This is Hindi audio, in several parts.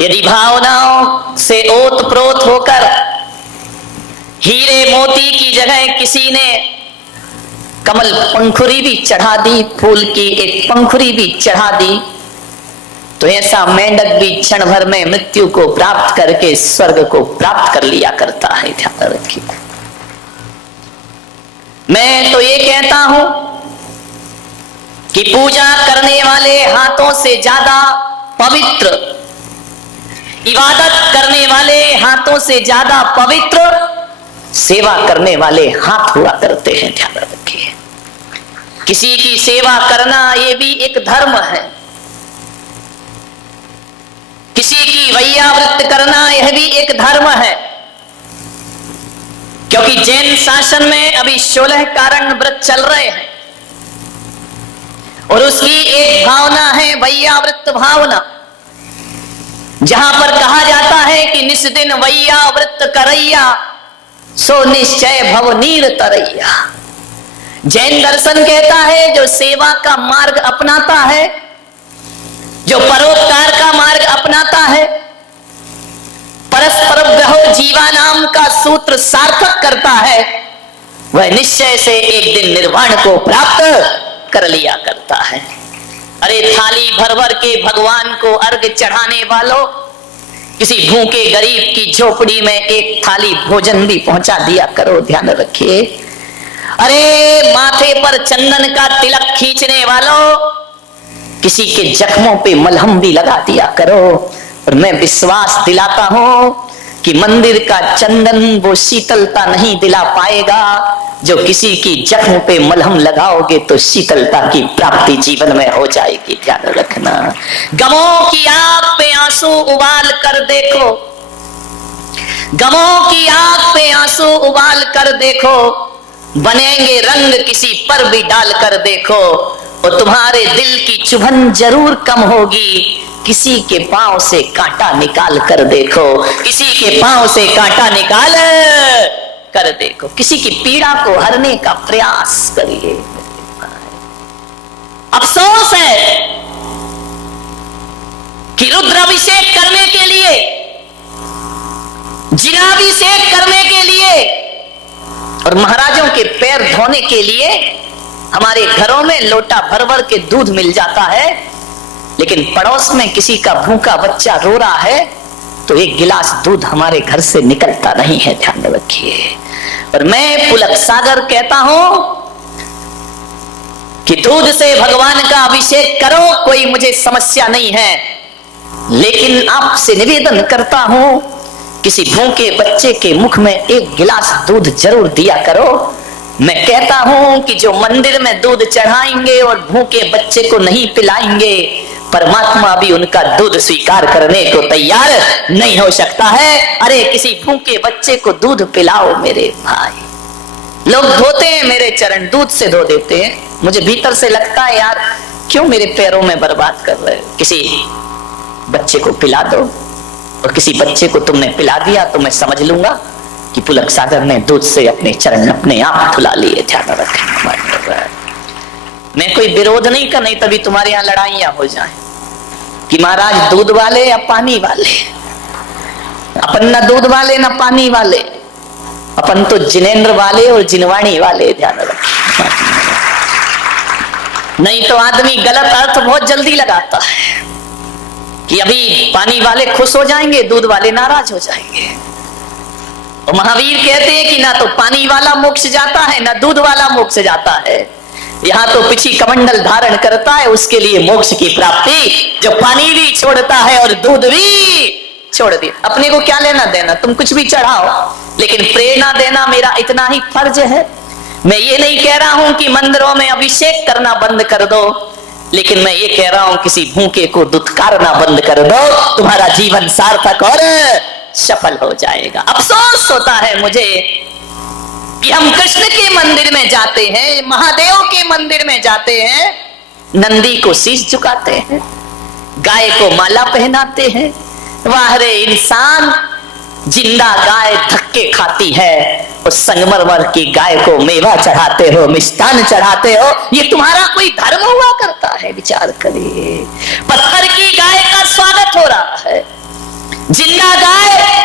यदि भावनाओं से ओतप्रोत होकर हीरे मोती की जगह किसी ने कमल पंखुरी भी चढ़ा दी, फूल की एक पंखुरी भी चढ़ा दी, तो ऐसा मेंढक भी क्षण भर में मृत्यु को प्राप्त करके स्वर्ग को प्राप्त कर लिया करता है। ध्यान रखिए। मैं तो ये कहता हूं कि पूजा करने वाले हाथों से ज्यादा पवित्र, इबादत करने वाले हाथों से ज्यादा पवित्र सेवा करने वाले हाथ हुआ करते हैं। ध्यान रखिए। किसी की सेवा करना ये भी एक धर्म है, किसी की वैयावृत्त करना यह भी एक धर्म है, क्योंकि जैन शासन में अभी 16 कारण व्रत चल रहे हैं और उसकी एक भावना है वैयावृत्त भावना, जहां पर कहा जाता है कि निस्दिन वैयावृत्त करैया सो निश्चय भव नीर तरैया। जैन दर्शन कहता है जो सेवा का मार्ग अपनाता है, जो परोपकार का मार्ग अपनाता है, परस्पर ग्रहो जीवा नाम का सूत्र सार्थक करता है, वह निश्चय से एक दिन निर्वाण को प्राप्त कर लिया करता है। अरे थाली भर भर के भगवान को अर्घ चढ़ाने वालों, किसी भूखे गरीब की झोपड़ी में एक थाली भोजन भी पहुंचा दिया करो। ध्यान रखिए। अरे माथे पर चंदन का तिलक खींचने वालों, किसी के जख्मों पे मलहम भी लगा दिया करो। और मैं विश्वास दिलाता हूं कि मंदिर का चंदन वो शीतलता नहीं दिला पाएगा जो किसी की जख्म पे मलहम लगाओगे तो शीतलता की प्राप्ति जीवन में हो जाएगी। ध्यान रखना। गमों की आग पे आंसू उबाल कर देखो, गमों की आग पे आंसू उबाल कर देखो, बनेंगे रंग किसी पर भी डाल कर देखो, और तुम्हारे दिल की चुभन जरूर कम होगी। किसी के पांव से कांटा निकाल कर देखो, किसी के पांव से कांटा निकाल कर देखो, किसी की पीड़ा को हरने का प्रयास करिए। अफसोस है कि रुद्राभिषेक करने के लिए, जिनाभिषेक करने के लिए और महाराजों के पैर धोने के लिए हमारे घरों में लोटा भर भर के दूध मिल जाता है, लेकिन पड़ोस में किसी का भूखा बच्चा रो रहा है तो एक गिलास दूध हमारे घर से निकलता नहीं है। ध्यान रखिए। और मैं पुलक सागर कहता हूं कि दूध से भगवान का अभिषेक करो, कोई मुझे समस्या नहीं है, लेकिन आपसे निवेदन करता हूं किसी भूखे बच्चे के मुख में एक गिलास दूध जरूर दिया करो। मैं कहता हूं कि जो मंदिर में दूध चढ़ाएंगे और भूखे बच्चे को नहीं पिलाएंगे, परमात्मा भी उनका दूध स्वीकार करने को तैयार नहीं हो सकता है। अरे किसी भूखे बच्चे को दूध पिलाओ मेरे भाई। लोग धोते हैं मेरे चरण, दूध से धो देते हैं, मुझे भीतर से लगता है यार क्यों मेरे पैरों में बर्बाद कर रहे हो। किसी बच्चे को पिला दो, और किसी बच्चे को तुमने पिला दिया तो मैं समझ लूंगा कि पुलक सागर ने दूध से अपने चरण अपने आप धुला लिए। ध्यान रखना। मैं कोई विरोध नहीं कर, नहीं तभी तुम्हारे यहां लड़ाइयां हो जाएं कि महाराज दूध वाले या पानी वाले। अपन न दूध वाले न पानी वाले, अपन तो जिनेंद्र वाले और जिनवाणी वाले। ध्यान रखना। नहीं तो आदमी गलत अर्थ बहुत जल्दी लगाता है कि अभी पानी वाले खुश हो जाएंगे, दूध वाले नाराज हो जाएंगे। और महावीर कहते हैं कि ना तो पानी वाला मोक्ष जाता है ना दूध वाला मोक्ष जाता है, यहाँ तो पिछी कमंडल धारण करता है उसके लिए मोक्ष की प्राप्ति, जो पानी भी छोड़ता है और दूध भी छोड़ दे। अपने को क्या लेना देना, तुम कुछ भी चढ़ाओ, लेकिन प्रेरणा देना मेरा इतना ही फर्ज है। मैं ये नहीं कह रहा हूं कि मंदिरों में अभिषेक करना बंद कर दो, लेकिन मैं ये कह रहा हूं किसी भूखे को दुत्कारना बंद कर दो, तुम्हारा जीवन सार्थक और सफल हो जाएगा। अफसोस होता है मुझे कि हम कृष्ण के मंदिर में जाते हैं, महादेव के मंदिर में जाते हैं, नंदी को शीश झुकाते हैं, गाय को माला पहनाते हैं। वाह रे इंसान, जिंदा गाय धक्के खाती है और संगमरमर की गाय को मेवा चढ़ाते हो, मिष्ठान चढ़ाते हो, ये तुम्हारा कोई धर्म हुआ करता है? विचार करिए। पत्थर की गाय का स्वागत हो रहा है, जिंदा गाय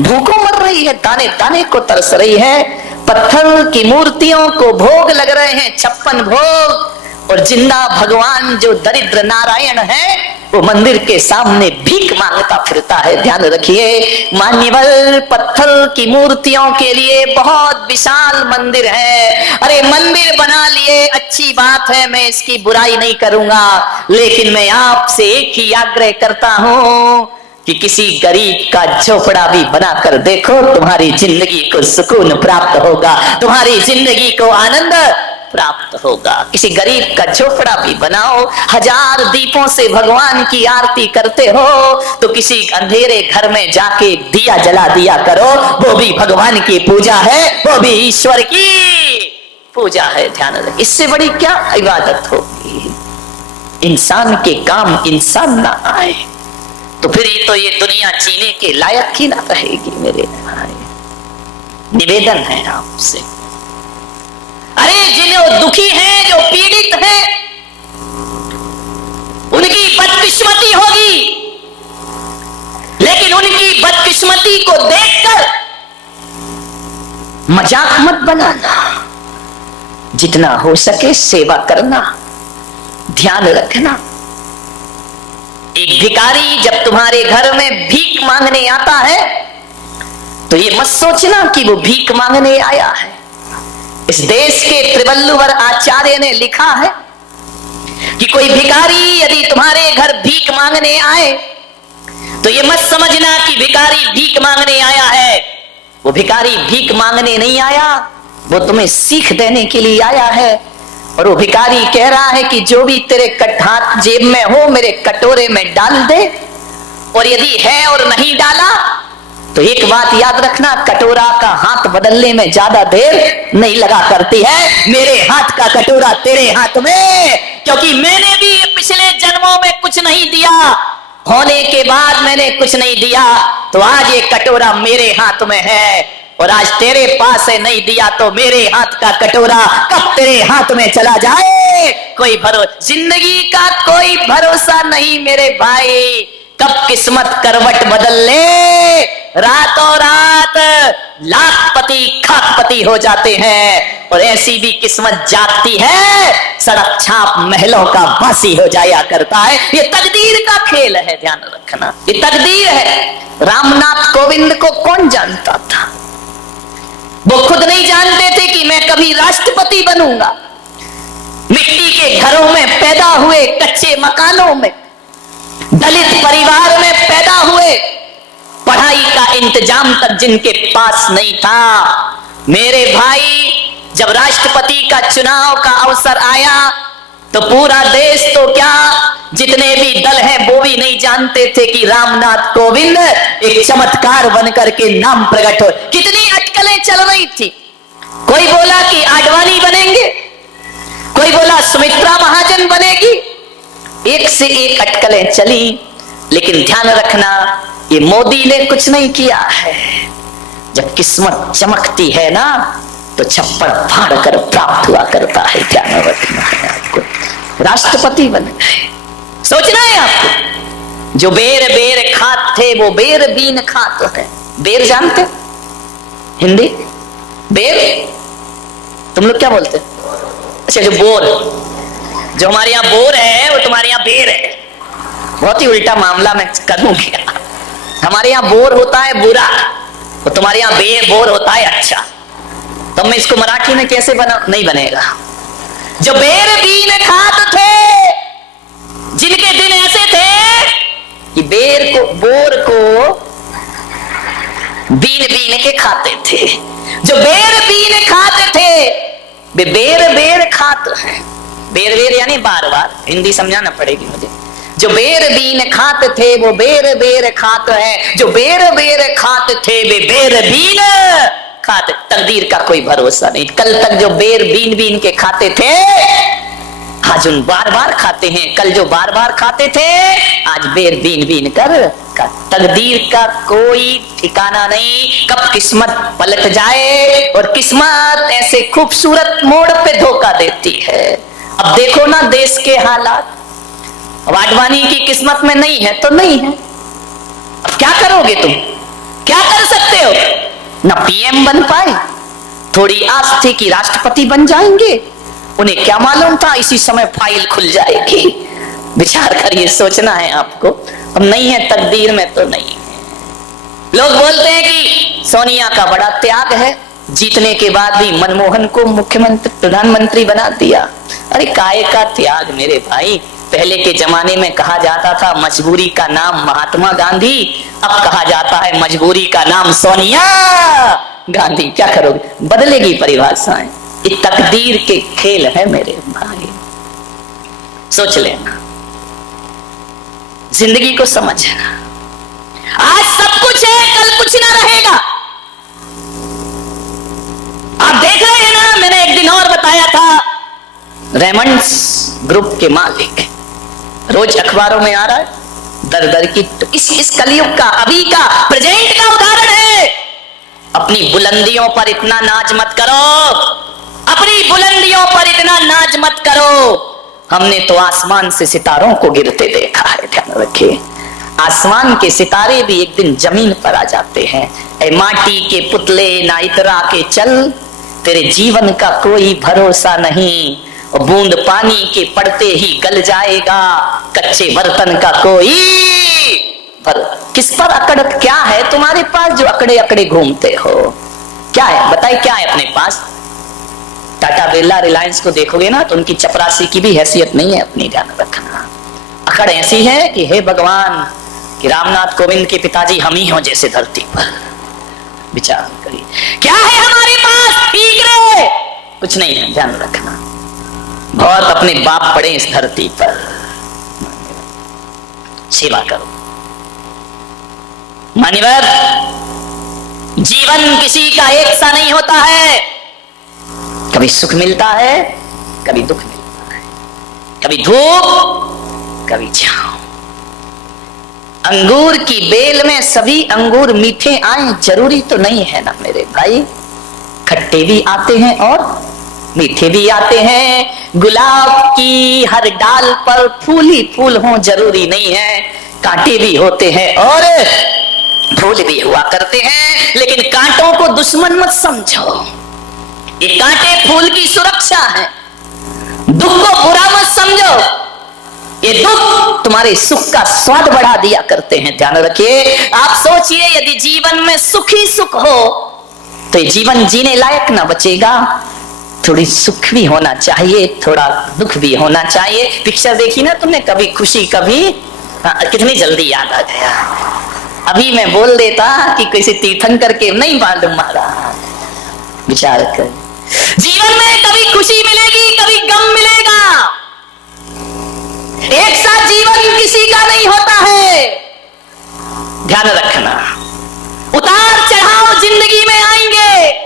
भूखों मर रही है, दाने दाने को तरस रही है, पत्थर की मूर्तियों को भोग लग रहे हैं 56 भोग, और जिंदा भगवान जो दरिद्र नारायण है वो मंदिर के सामने भीख मांगता फिरता है। ध्यान रखिए मान्यवर, पत्थर की मूर्तियों के लिए बहुत विशाल मंदिर है। अरे मंदिर बना लिए अच्छी बात है, मैं इसकी बुराई नहीं करूंगा, लेकिन मैं आपसे एक ही आग्रह करता हूं कि किसी गरीब का झोपड़ा भी बनाकर देखो, तुम्हारी जिंदगी को सुकून प्राप्त होगा, तुम्हारी जिंदगी को आनंद प्राप्त होगा। किसी गरीब का झोपड़ा भी बनाओ, 1000 दीपों से भगवान की आरती करते हो तो किसी अंधेरे घर में जाके दिया जला दिया करो, वो भी भगवान की पूजा है, वो भी ईश्वर की पूजा है। ध्यान रखें, इससे बड़ी क्या इबादत होगी। इंसान के काम इंसान ना आए तो फिर ये दुनिया जीने के लायक ही ना रहेगी। मेरे भाई निवेदन है आपसे, अरे जिन्हें दुखी हैं, जो पीड़ित हैं, उनकी बदकिस्मती होगी, लेकिन उनकी बदकिस्मती को देखकर मजाक मत बनाना, जितना हो सके सेवा करना, ध्यान रखना। एक भिखारी जब तुम्हारे घर में भीख मांगने आता है तो ये मत सोचना कि वो भीख मांगने आया है। इस देश के त्रिवल्लुवर आचार्य ने लिखा है कि कोई भिखारी यदि तुम्हारे घर भीख मांगने आए तो ये मत समझना कि भिखारी भीख मांगने आया है। वो भिखारी भीख मांगने नहीं आया, वो तुम्हें सीख देने के लिए आया है। और वो भिखारी कह रहा है कि जो भी तेरे हाथ जेब में हो मेरे कटोरे में डाल दे, और यदि है और नहीं डाला तो एक बात याद रखना, कटोरा का हाथ बदलने में ज्यादा देर नहीं लगा करती है। मेरे हाथ का कटोरा तेरे हाथ में, क्योंकि मैंने भी पिछले जन्मों में कुछ नहीं दिया, होने के बाद मैंने कुछ नहीं दिया, तो आज ये कटोरा मेरे हाथ में है, और आज तेरे पास है, नहीं दिया तो मेरे हाथ का कटोरा कब तेरे हाथ में चला जाए कोई भरोसा, जिंदगी का कोई भरोसा नहीं मेरे भाई। कब किस्मत करवट बदल ले, रातों रात लाखपति खाकपति हो जाते हैं, और ऐसी भी किस्मत जागती है, सड़क छाप महलों का बासी हो जाया करता है। ये तकदीर का खेल है, ध्यान रखना, ये तकदीर है। रामनाथ कोविंद को कौन जानता था? वो खुद नहीं जानते थे कि मैं कभी राष्ट्रपति बनूंगा। मिट्टी के घरों में पैदा हुए, कच्चे मकानों में, दलित परिवार में पैदा हुए, पढ़ाई का इंतजाम तक जिनके पास नहीं था। मेरे भाई जब राष्ट्रपति का चुनाव का अवसर आया तो पूरा देश तो क्या, जितने भी दल हैं वो भी नहीं जानते थे कि रामनाथ कोविंद एक चमत्कार बनकर के नाम प्रकट हो। कितनी अटकलें चल रही थी, कोई बोला कि आडवाणी बनेंगे, कोई बोला सुमित्रा महाजन बनेगी, एक से एक अटकलें चली, लेकिन ध्यान रखना ये मोदी ने कुछ नहीं किया है। जब किस्मत चमकती है ना तो छप्पड़ फाड़ कर प्राप्त हुआ करता है। ध्यान रखना है आपको, राष्ट्रपति बन गए। सोचना है आपको, जो बेर बेर खात थे वो बेर बीन खात है। बेर जानते हिंदी? बेर तुम लोग क्या बोलते? अच्छा, जो बोर, जो हमारे यहाँ बोर है वो तुम्हारे यहाँ बेर है। बहुत ही उल्टा मामला मैं करूंगी। हमारे यहाँ बोर होता है बुरा, तो तुम्हारे यहाँ बोर होता है अच्छा। तो मैं इसको मराठी में कैसे बना, नहीं बनेगा। जो बेर बीन खात थे, जिनके दिन ऐसे थे कि बोर को बीन बीन के खाते थे। जो बेर बीन खाते थे वे बेर बेर खात हैं। बेर बेर यानी बार बार, हिंदी समझाना पड़ेगी मुझे। जो बेर बीन खाते थे वो बेर बेर खात है, जो बेर बेर खाते थे वे बेर बीन खाते। तकदीर का कोई भरोसा नहीं। कल तक जो बेर बीन बीन के खाते थे आज उन बार बार खाते हैं, कल जो बार बार खाते थे आज बेर बीन बीन कर। तकदीर का कोई ठिकाना नहीं, कब किस्मत पलट जाए, और किस्मत ऐसे खूबसूरत मोड़ पे धोखा देती है। अब देखो ना देश के हालात, आडवाणी की किस्मत में नहीं है तो नहीं है, अब क्या करोगे तुम? क्या कर सकते हो? ना पीएम बन पाए, थोड़ी आस थी कि राष्ट्रपति बन जाएंगे, उन्हें क्या मालूम था इसी समय फाइल खुल जाएगी। विचार करिए, सोचना है आपको। अब नहीं है, तकदीर में तो नहीं है। लोग बोलते हैं कि सोनिया का बड़ा त्याग है, जीतने के बाद भी मनमोहन को मुख्यमंत्री प्रधानमंत्री बना दिया। अरे काय का त्याग मेरे भाई? पहले के जमाने में कहा जाता था मजबूरी का नाम महात्मा गांधी, अब कहा जाता है मजबूरी का नाम सोनिया गांधी। क्या करोगे? बदलेगी परिभाषाएं। ये तकदीर के खेल है मेरे भाई, सोच लेना, जिंदगी को समझना। आज सब कुछ है, कल कुछ ना रहेगा। आप देख रहे हैं ना, मैंने एक दिन और बताया था, रेमंड्स ग्रुप के मालिक, रोज अखबारों में आ रहा है दर दर की। तो इस कलयुग का, अभी का, प्रेजेंट का उदाहरण है। अपनी बुलंदियों पर इतना नाज मत करो, अपनी बुलंदियों पर इतना नाज मत करो। हमने तो आसमान से सितारों को गिरते देखा है, ध्यान रखिए। आसमान के सितारे भी एक दिन जमीन पर आ जाते हैं। ए माटी के पुतले ना इतरा के चल, तेरे जीवन का कोई भरोसा नहीं। और बूंद पानी के पड़ते ही गल जाएगा, कच्चे बर्तन का कोई किस पर अकड़ क्या है तुम्हारे पास जो अकड़े अकड़े घूमते हो? क्या है बताइए, क्या है अपने पास? टाटा बिरला रिलायंस को देखोगे ना तो उनकी चपरासी की भी हैसियत नहीं है अपनी, ध्यान रखना। अकड़ ऐसी है कि हे भगवान, कि रामनाथ कोविंद के पिताजी हम ही हो जैसे धरती पर। विचार करिए, क्या है हमारे पास? ठीक है, कुछ नहीं है, ध्यान रखना। बहुत अपने बाप पड़े इस धरती पर, सेवा करो। मान्यवर, जीवन किसी का एक सा नहीं होता है। कभी सुख मिलता है, कभी दुख मिलता है, कभी धूप, कभी छांव। अंगूर की बेल में सभी अंगूर मीठे आए जरूरी तो नहीं है ना मेरे भाई। खट्टे भी आते हैं और मीठे भी आते हैं। गुलाब की हर डाल पर फूल ही फूल हो जरूरी नहीं है, कांटे भी होते हैं और फूल भी हुआ करते हैं। लेकिन कांटों को दुश्मन मत समझो, ये कांटे फूल की सुरक्षा है। दुख को बुरा मत समझो, ये दुख तुम्हारे सुख का स्वाद बढ़ा दिया करते हैं, ध्यान रखिए। आप सोचिए, यदि जीवन में सुख ही सुख हो तो ये जीवन जीने लायक ना बचेगा। थोड़ी सुख भी होना चाहिए, थोड़ा दुख भी होना चाहिए। पिक्चर देखी ना तुमने, कभी खुशी कभी, कितनी जल्दी याद आ गया। अभी मैं बोल देता कि किसी तीर्थंकर के नहीं मालूम मारा। विचार कर, जीवन में कभी खुशी मिलेगी, कभी गम मिलेगा। एक साथ जीवन किसी का नहीं होता है, ध्यान रखना। उतार चढ़ाव जिंदगी में आएंगे।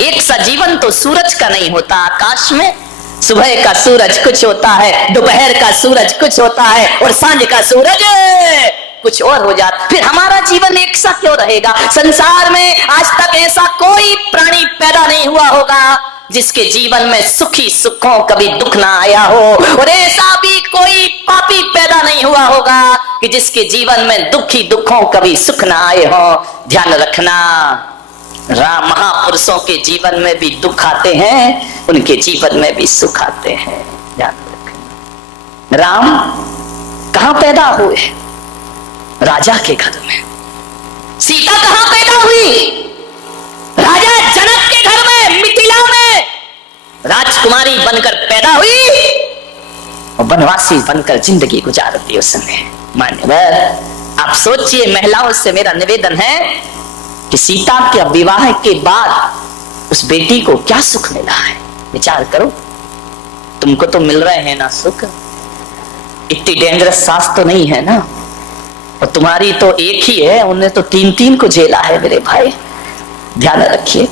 एक सा जीवन तो सूरज का नहीं होता। आकाश में सुबह का सूरज कुछ होता है, दोपहर का सूरज कुछ होता है और सांझ का सूरज कुछ और हो जाता। फिर हमारा जीवन एक सा क्यों रहेगा? संसार में आज तक ऐसा कोई प्राणी पैदा नहीं हुआ होगा जिसके जीवन में सुखी सुखों कभी दुख ना आया हो, और ऐसा भी कोई पापी पैदा नहीं हुआ होगा कि जिसके जीवन में दुखी दुखों कभी सुख ना आए हो। ध्यान रखना, राम महापुरुषों के जीवन में भी दुख आते हैं, उनके जीवन में भी सुख आते हैं, ध्यान रखना। राम कहां पैदा हुए? राजा के घर में। सीता कहां पैदा हुई? राजा जनक के घर में, मिथिला में राजकुमारी बनकर पैदा हुई और वनवासी बनकर जिंदगी गुजार दी उसने। मान्यवर, आप सोचिए, महिलाओं से मेरा निवेदन है कि सीता के विवाह के बाद उस बेटी को क्या सुख मिला है? विचार करो। तुमको तो मिल रहे हैं ना सुख, इतनी डेंजरस सास तो नहीं है ना, और तुम्हारी तो एक ही है, उन्हें तो तीन तीन को झेला है मेरे भाई, ध्यान रखिए।